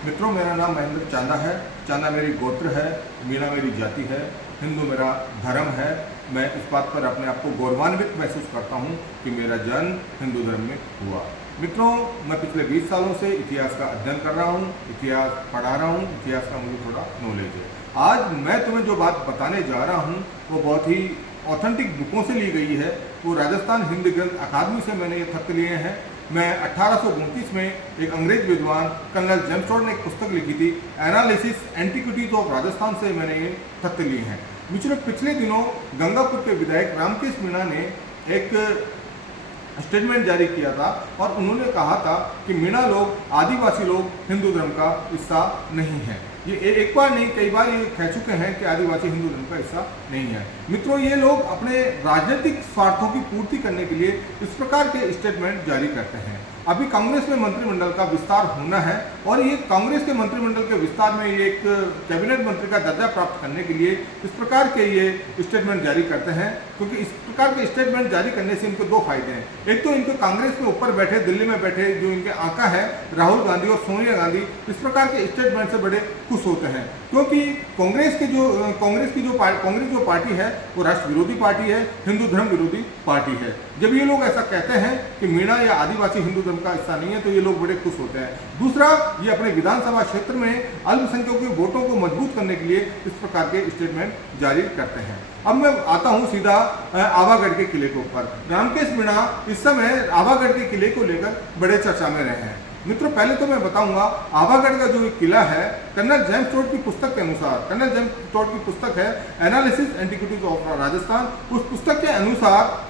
मित्रों, मेरा नाम महेंद्र चांदा है। चांदा मेरी गोत्र है, मीणा मेरी जाति है, हिंदू मेरा धर्म है। मैं इस बात पर अपने आप को गौरवान्वित महसूस करता हूँ कि मेरा जन्म हिंदू धर्म में हुआ। मित्रों, मैं पिछले 20 सालों से इतिहास का अध्ययन कर रहा हूँ, इतिहास पढ़ा रहा हूँ, इतिहास का मुझे थोड़ा नॉलेज है। आज मैं तुम्हें जो बात बताने जा रहा हूँ वो बहुत ही ऑथेंटिक बुकों से ली गई है। वो राजस्थान हिंदी ग्रंथ अकादमी से मैंने ये तथ्य लिए हैं। मैं 1829 में एक अंग्रेज विद्वान कर्नल जेम्स टोड ने एक पुस्तक लिखी थी, एनालिसिस एंटिक्विटीज ऑफ राजस्थान, से मैंने ये तथ्य लिए हैं। मित्रों, पिछले दिनों गंगापुर के विधायक रामकेश मीणा ने एक स्टेटमेंट जारी किया था और उन्होंने कहा था कि मीणा लोग, आदिवासी लोग हिंदू धर्म का हिस्सा नहीं है। ये एक बार नहीं, कई बार ये कह चुके हैं कि आदिवासी हिंदू धर्म का हिस्सा नहीं है। मित्रों, ये लोग अपने राजनीतिक स्वार्थों की पूर्ति करने के लिए इस प्रकार के स्टेटमेंट जारी करते हैं। अभी कांग्रेस में मंत्रिमंडल का विस्तार होना है और ये कांग्रेस के मंत्रिमंडल के विस्तार में ये एक कैबिनेट मंत्री का दर्जा प्राप्त करने के लिए इस प्रकार के ये स्टेटमेंट जारी करते हैं, क्योंकि इस प्रकार के स्टेटमेंट जारी करने से इनको दो फायदे हैं। एक तो इनको कांग्रेस में ऊपर बैठे, दिल्ली में बैठे जो इनके आका है राहुल गांधी और सोनिया गांधी, इस प्रकार के स्टेटमेंट से बड़े खुश होते हैं, क्योंकि कांग्रेस की जो पार्टी है वो राष्ट्र विरोधी पार्टी है, हिंदू धर्म विरोधी पार्टी है। जब ये लोग ऐसा कहते हैं कि मीणा या आदिवासी हिंदू धर्म का हिस्सा नहीं है तो ये लोग बड़े खुश होते हैं। दूसरा, ये अपने विधानसभा क्षेत्र में अल्पसंख्यकों के वोटों को मजबूत करने के लिए इस प्रकार के स्टेटमेंट जारी करते हैं। अब मैं आता हूं सीधा आवागढ़ के किले के ऊपर। रामकेश मीणा इस समय आवागढ़ के किले को लेकर बड़े चर्चा में रहे हैं। मित्रों, पहले तो मैं बताऊंगा आवागढ़ का जो किला है, कर्नल जेम्स टोड की पुस्तक के अनुसार, कर्नल जेम्स टोड की पुस्तक है एनालिसिस एंटिक्विटीज ऑफ राजस्थान, उस पुस्तक के अनुसार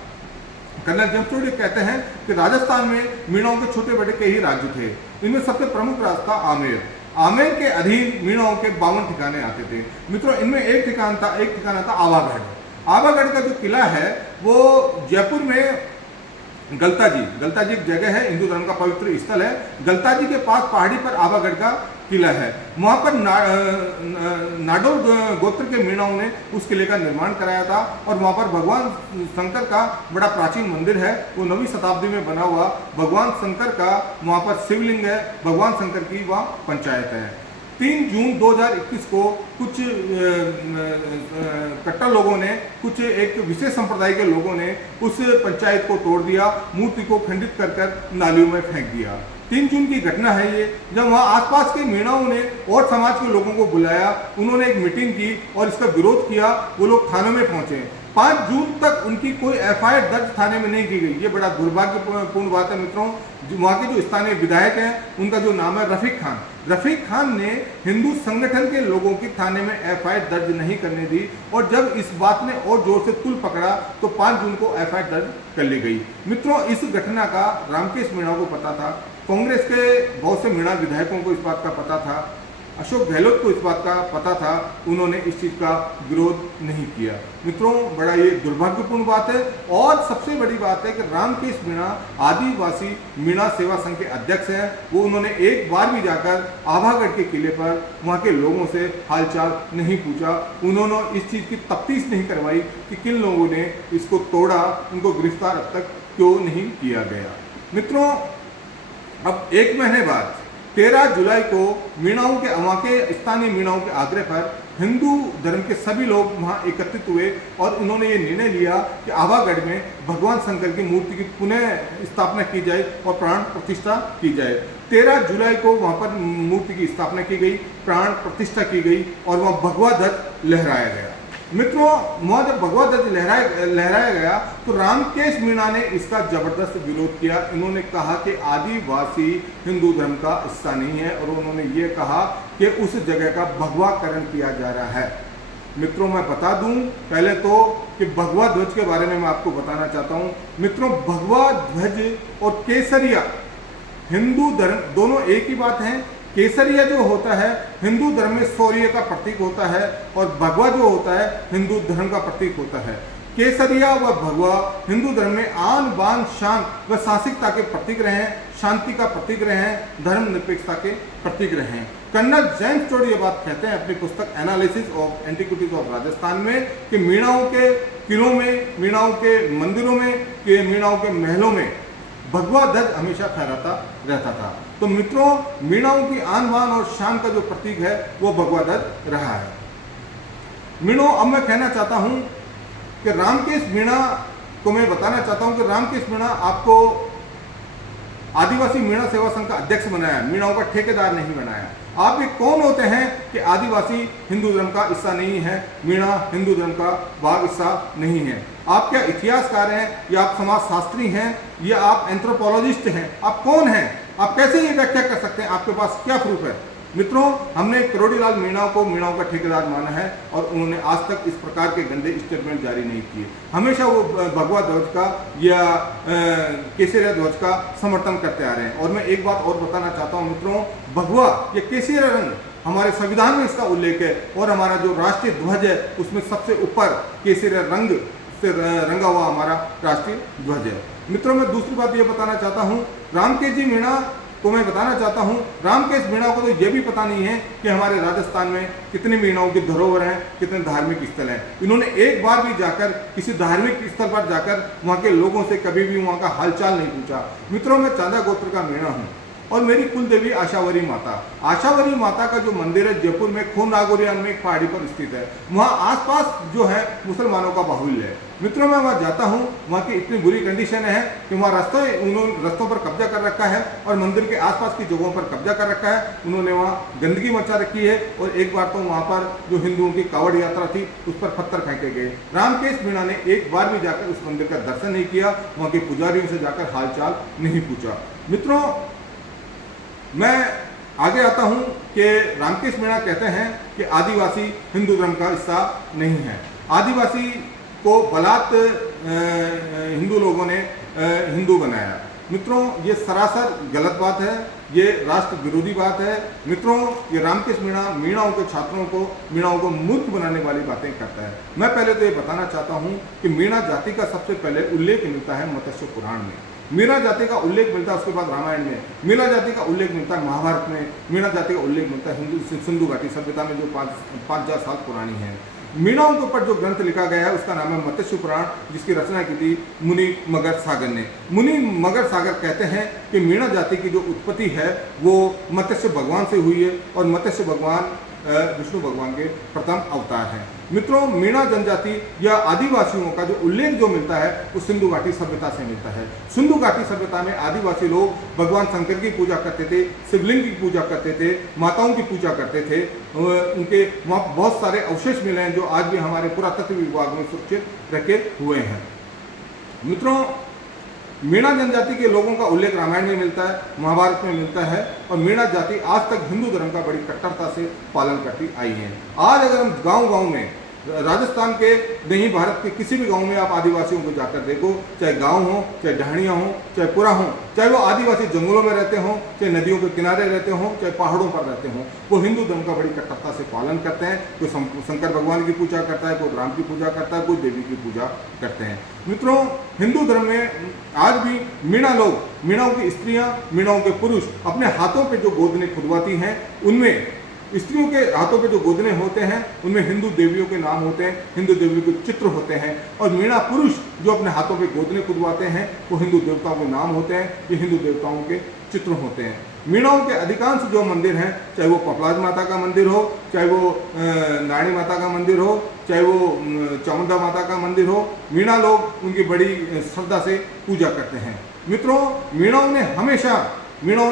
कर्नल जेम्स टोड ये कहते हैं कि राजस्थान में मीणाओं के छोटे बड़े कई राज्य थे। इनमें सबसे प्रमुख राज्य था आमेर। आमेर के अधीन मीणाओं के 52 ठिकाने आते थे। मित्रों, इनमें एक ठिकाना था आवागढ़। आवागढ़ का जो किला है वो जयपुर में गलताजी एक जगह है, हिंदू धर्म का पवित्र स्थल है। गलताजी के पास पहाड़ी पर आवागढ़ का किला है। वहाँ पर नाडोर गोत्र के मीणाओं ने उस किले का निर्माण कराया था और वहाँ पर भगवान शंकर का बड़ा प्राचीन मंदिर है। वो 9वीं शताब्दी में बना हुआ भगवान शंकर का वहाँ पर शिवलिंग है, भगवान शंकर की वहाँ पंचायत है। 3 जून 2021 को कुछ कट्टर लोगों ने, कुछ एक विशेष संप्रदाय के लोगों ने उस पंचायत को तोड़ दिया, मूर्ति को खंडित कर नालियों में फेंक दिया। 3 जून की घटना है ये, जब वहाँ आसपास के मीणाओं ने और समाज के लोगों को बुलाया, उन्होंने एक मीटिंग की और इसका विरोध किया। वो लोग थानों में पहुंचे। 5 जून तक उनकी कोई एफआईआर दर्ज थाने में नहीं की गई। ये बड़ा दुर्भाग्यपूर्ण बात है। मित्रों, वहाँ के जो स्थानीय विधायक हैं उनका जो नाम है रफीक खान ने हिंदू संगठन के लोगों की थाने में एफआईआर दर्ज नहीं करने दी और जब इस बात ने और जोर से तुल पकड़ा तो 5 जून को एफआईआर दर्ज कर ली गई। मित्रों, इस घटना का रामकेश मीणा को पता था, कांग्रेस के बहुत से मीणा विधायकों को इस बात का पता था, अशोक गहलोत को इस बात का पता था, उन्होंने इस चीज़ का विरोध नहीं किया। मित्रों, बड़ा ये दुर्भाग्यपूर्ण बात है। और सबसे बड़ी बात है कि रामकेश मीणा आदिवासी मीणा सेवा संघ के अध्यक्ष हैं। वो उन्होंने एक बार भी जाकर आवागढ़ के किले पर वहाँ के लोगों से हालचाल नहीं पूछा। उन्होंने इस चीज़ की तफ्तीश नहीं करवाई कि किन लोगों ने इसको तोड़ा, उनको गिरफ्तार अब तक क्यों नहीं किया गया। मित्रों, अब 1 महीने बाद 13 जुलाई को मीणाओं के, वहाँ के स्थानीय मीणाओं के आग्रह पर हिंदू धर्म के सभी लोग वहाँ एकत्रित हुए और उन्होंने ये निर्णय लिया कि आवागढ़ में भगवान शंकर की मूर्ति की पुनः स्थापना की जाए और प्राण प्रतिष्ठा की जाए। 13 जुलाई को वहाँ पर मूर्ति की स्थापना की गई, प्राण प्रतिष्ठा की गई और वहाँ भगवा ध्वज लहराया गया। मित्रों, वहाँ जब भगवा ध्वज लहराया गया तो रामकेश मीणा ने इसका जबरदस्त विरोध किया। इन्होंने कहा कि आदिवासी हिंदू धर्म का हिस्सा नहीं है और उन्होंने ये कहा कि उस जगह का भगवाकरण किया जा रहा है। मित्रों, मैं बता दूं पहले तो कि भगवा ध्वज के बारे में मैं आपको बताना चाहता हूं। मित्रों, भगवा ध्वज और केसरिया हिंदू धर्म दोनों एक ही बात है। केसरिया जो होता है हिंदू धर्म में शौर्य का प्रतीक होता है और भगवा जो होता है हिंदू धर्म का प्रतीक होता है। केसरिया व भगवा हिंदू धर्म में आन बान शान व साहसिकता के प्रतीक रहे हैं, शांति का प्रतीक रहे हैं, धर्मनिरपेक्षता के प्रतीक रहे हैं। कर्नल जेम्स टोड ये बात कहते हैं अपनी पुस्तक analysis of antiquities of Rajasthan में कि मीणाओं के किलों में, मीणाओं के मंदिरों में, मीणाओं के महलों में भगवा ध्वज हमेशा फहराता रहता था। तो मित्रों, मीणाओं की आन बान और शान का जो प्रतीक है वो भगवा ध्वज रहा है। मीणों, अब मैं कहना चाहता हूं कि रामकेश मीणा को मैं बताना चाहता हूं कि रामकेश मीणा आपको आदिवासी मीणा सेवा संघ का अध्यक्ष बनाया, मीणाओं का ठेकेदार नहीं बनाया। आप एक कौन होते हैं कि आदिवासी हिंदू धर्म का हिस्सा नहीं है, मीणा हिंदू धर्म का भाग हिस्सा नहीं है? आप क्या इतिहासकार हैं, या आप समाजशास्त्री हैं, या आप एंथ्रोपोलॉजिस्ट हैं? आप कौन हैं? आप कैसे ये व्याख्या कर सकते हैं? आपके पास क्या प्रूफ है? मित्रों, हमने किरोड़ीलाल मीणा को मीणाओं का ठेकेदार माना है और उन्होंने आज तक इस प्रकार के गंदे स्टेटमेंट जारी नहीं किए। हमेशा वो भगवा ध्वज का या केसरिया ध्वज का समर्थन करते आ रहे हैं। और मैं एक बात और बताना चाहता हूँ मित्रों, भगवा या केसरिया रंग हमारे संविधान में इसका उल्लेख है और हमारा जो राष्ट्रीय ध्वज है उसमें सबसे ऊपर केसरिया रंग से रंगा हुआ हमारा राष्ट्रीय ध्वज है। मित्रों, मैं दूसरी बात ये बताना चाहता हूँ, रामकेश जी मीणा को मैं बताना चाहता हूं, रामकेश मीणा को तो यह भी पता नहीं है कि हमारे राजस्थान में कितने मीणाओं की धरोहर हैं, कितने धार्मिक स्थल हैं। इन्होंने एक बार भी जाकर किसी धार्मिक स्थल पर जाकर वहां के लोगों से कभी भी वहां का हालचाल नहीं पूछा। मित्रों, मैं चांदा गोत्र का मीणा हूं और मेरी कुल देवी आशावरी माता का जो मंदिर है जयपुर में खोन नागौरियान में एक पहाड़ी पर स्थित है। वहाँ आसपास जो है मुसलमानों का बाहुल्य है। मित्रों, मैं वहाँ जाता हूँ, वहाँ की इतनी बुरी कंडीशन है कि वहाँ उन्होंने रस्तों पर कब्जा कर रखा है और मंदिर के आसपास की जगहों पर कब्जा कर रखा है। उन्होंने वहाँ गंदगी मचा रखी है और एक बार तो वहाँ पर जो हिंदुओं की कावड़ यात्रा थी उस पर पत्थर फेंके गए। रामकेश मीणा ने एक बार भी जाकर उस मंदिर का दर्शन नहीं किया, वहाँ के पुजारियों से जाकर हालचाल नहीं पूछा। मित्रों, मैं आगे आता हूं कि रामकेश मीणा कहते हैं कि आदिवासी हिंदू धर्म का हिस्सा नहीं है। आदिवासी को बलात् हिंदू लोगों ने हिंदू बनाया। मित्रों, ये सरासर गलत बात है, ये राष्ट्र विरोधी बात है। मित्रों, ये रामकेश मीणा मीणाओं के छात्रों को, मीणाओं को मूर्ख बनाने वाली बातें करता है। मैं पहले तो ये बताना चाहता हूँ कि मीणा जाति का सबसे पहले उल्लेख मिलता है मत्स्य पुराण में। मीणा जाति का उल्लेख मिलता है उसके बाद रामायण में, मीणा जाति का उल्लेख मिलता है महाभारत में, मीणा जाति का उल्लेख मिलता है सिंधु घाटी सभ्यता में जो 5,000 साल पुरानी है। मीणाओं के ऊपर जो ग्रंथ लिखा गया है उसका नाम है मत्स्य पुराण, जिसकी रचना की थी मुनि मगर सागर ने। मुनि मगर सागर कहते हैं कि मीणा जाति की जो उत्पत्ति है वो मत्स्य भगवान से हुई है और मत्स्य भगवान विष्णु भगवान के प्रथम अवतार हैं। मित्रों, मीणा जनजाति या आदिवासियों का जो उल्लेख जो मिलता है वो सिंधु घाटी सभ्यता से मिलता है। सिंधु घाटी सभ्यता में आदिवासी लोग भगवान शंकर की पूजा करते थे, शिवलिंग की पूजा करते थे, माताओं की पूजा करते थे। उनके वहाँ बहुत सारे अवशेष मिले हैं जो आज भी हमारे पुरातत्व विभाग में सुरक्षित रखे हुए हैं। मित्रों, मीणा जनजाति के लोगों का उल्लेख रामायण में मिलता है, महाभारत में मिलता है और मीणा जाति आज तक हिंदू धर्म का बड़ी कट्टरता से पालन करती आई है। आज अगर हम गांव-गांव में, राजस्थान के नहीं भारत के किसी भी गांव में आप आदिवासियों को जाकर देखो, चाहे गांव हो, चाहे ढाणियाँ हो, चाहे पुरा हो, चाहे वो आदिवासी जंगलों में रहते हों, चाहे नदियों के किनारे रहते हों, चाहे पहाड़ों पर रहते हों, वो हिंदू धर्म का बड़ी कट्टरता से पालन करते हैं। कोई शंकर भगवान की पूजा करता है, कोई राम की पूजा करता है, कोई देवी की पूजा करते हैं। मित्रों, हिंदू धर्म में आज भी मीणा लोग, मीणाओं की स्त्रियाँ, मीणाओं के पुरुष अपने हाथों पर जो गोदने खुदवाती हैं, उनमें स्त्रियों के हाथों पे जो गोदने होते हैं उनमें हिंदू देवियों के नाम होते हैं, हिंदू देवियों के चित्र होते हैं। और मीणा पुरुष जो अपने हाथों पे गोदने खुदवाते हैं वो हिंदू देवताओं के नाम होते हैं, ये हिंदू देवताओं के चित्र होते हैं। मीणाओं के अधिकांश जो मंदिर हैं, चाहे वो पपलाज माता का मंदिर हो, चाहे वो नारायणी माता का मंदिर हो, चाहे वो चामुंडा माता का मंदिर हो, मीणा लोग उनकी बड़ी श्रद्धा से पूजा करते हैं। मित्रों, मीणाओं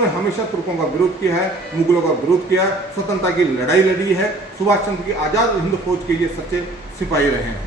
ने हमेशा तुर्कों का विरोध किया है, मुगलों का विरोध किया है, स्वतंत्रता की लड़ाई लड़ी है, सुभाष चंद्र की आज़ाद हिंद फौज के ये सच्चे सिपाही रहे हैं।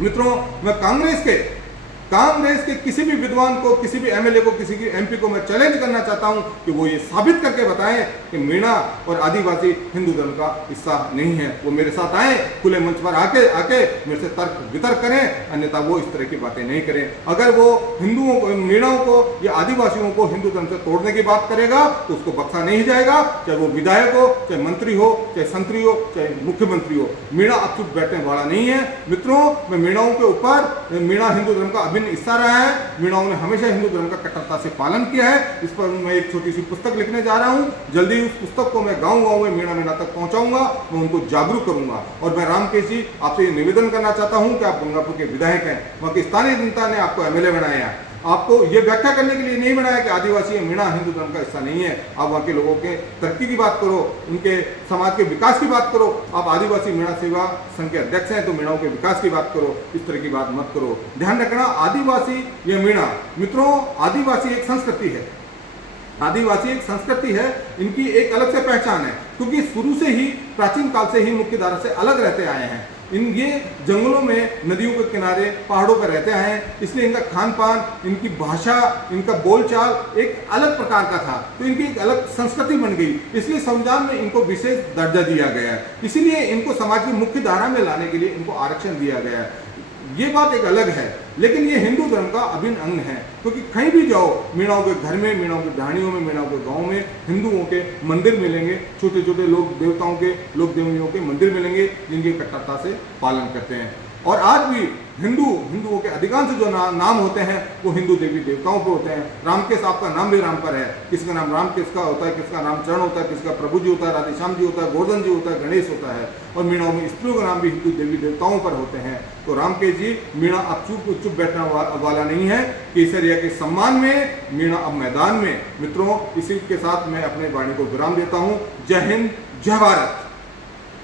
मित्रों, मैं कांग्रेस के किसी भी विद्वान को, किसी भी एमएलए को, किसी की एमपी को मैं चैलेंज करना चाहता हूं कि वो ये साबित करके बताएं कि मीणा और आदिवासी हिंदू धर्म का हिस्सा नहीं है। वो मेरे साथ आए, खुले मंच पर आके मेरे से तर्क वितर्क करें, अन्यथा वो इस तरह की बातें नहीं करें। अगर वो हिंदुओं को, मीणाओं को या आदिवासियों को हिंदू धर्म से तोड़ने की बात करेगा तो उसको बख्शा नहीं जाएगा, चाहे वो विधायक हो, चाहे मंत्री हो, चाहे संतरी हो, चाहे मुख्यमंत्री हो। मीणा अब चुप बैठने वाला नहीं है। मित्रों, मैं मीणाओं के ऊपर, मीणा हिंदू धर्म का हिस्सा रहा है, मीणाओं ने हमेशा हिंदू धर्म का कट्टरता से पालन किया है। इस पर मैं एक छोटी सी पुस्तक लिखने जा रहा हूं, जल्दी उस पुस्तक को मैं गांव-गांव में, मीणा तक पहुंचाऊंगा, मैं उनको जागरूक करूंगा। और मैं रामकेश जी आपसे ये निवेदन करना चाहता हूं कि आप गंगापुर के विधायक हैं, वहां की स्थानीय जनता ने आपको एमएलए बनाया, आपको ये व्याख्या करने के लिए नहीं बनाया कि आदिवासी मीणा हिंदू धर्म का हिस्सा नहीं है। आप वहाँ के लोगों के तरक्की की बात करो, उनके समाज के विकास की बात करो। आप आदिवासी मीणा सेवा संघ के अध्यक्ष हैं तो मीणाओं के विकास की बात करो, इस तरह की बात मत करो। ध्यान रखना, आदिवासी या मीणा, मित्रों आदिवासी एक संस्कृति है, आदिवासी एक संस्कृति है, इनकी एक अलग से पहचान है, क्योंकि शुरू से ही प्राचीन काल से ही मुख्य धारा से अलग रहते आए हैं। ये जंगलों में, नदियों के किनारे, पहाड़ों पर रहते आए हैं, इसलिए इनका खान पान, इनकी भाषा, इनका बोलचाल एक अलग प्रकार का था, तो इनकी एक अलग संस्कृति बन गई। इसलिए संविधान में इनको विशेष दर्जा दिया गया है, इसीलिए इनको समाज की मुख्य धारा में लाने के लिए इनको आरक्षण दिया गया है। ये बात एक अलग है, लेकिन ये हिंदू धर्म का अभिन्न अंग है, क्योंकि कहीं भी जाओ, मीणाओं के घर में, मीणाओं की ढाणियों में, मीणाओं के गांव में हिंदुओं के मंदिर मिलेंगे, छोटे छोटे लोग देवताओं के, लोक देवियों के मंदिर मिलेंगे जिनकी कट्टरता से पालन करते हैं। और आज भी हिंदुओं के अधिकांश जो नाम होते हैं वो हिंदू देवी देवताओं पर होते हैं। राम के साथ का नाम भी राम पर है, किसका नाम राम किसका होता है, किसका नाम चरण होता है, किसका प्रभु जी होता है, राधेश्याम जी होता है, गोवर्धन जी होता है, गणेश होता है। और मीणाओं में स्त्रियों का नाम भी हिंदू देवी देवताओं पर होते हैं। तो रामकेश जी, मीणा अब चुप बैठने वाला नहीं है। केसरिया के सम्मान में मीणा अब मैदान में। मित्रों, इसी के साथ मैं अपने वाणी को विराम देता हूँ। जय हिंद, जय भारत।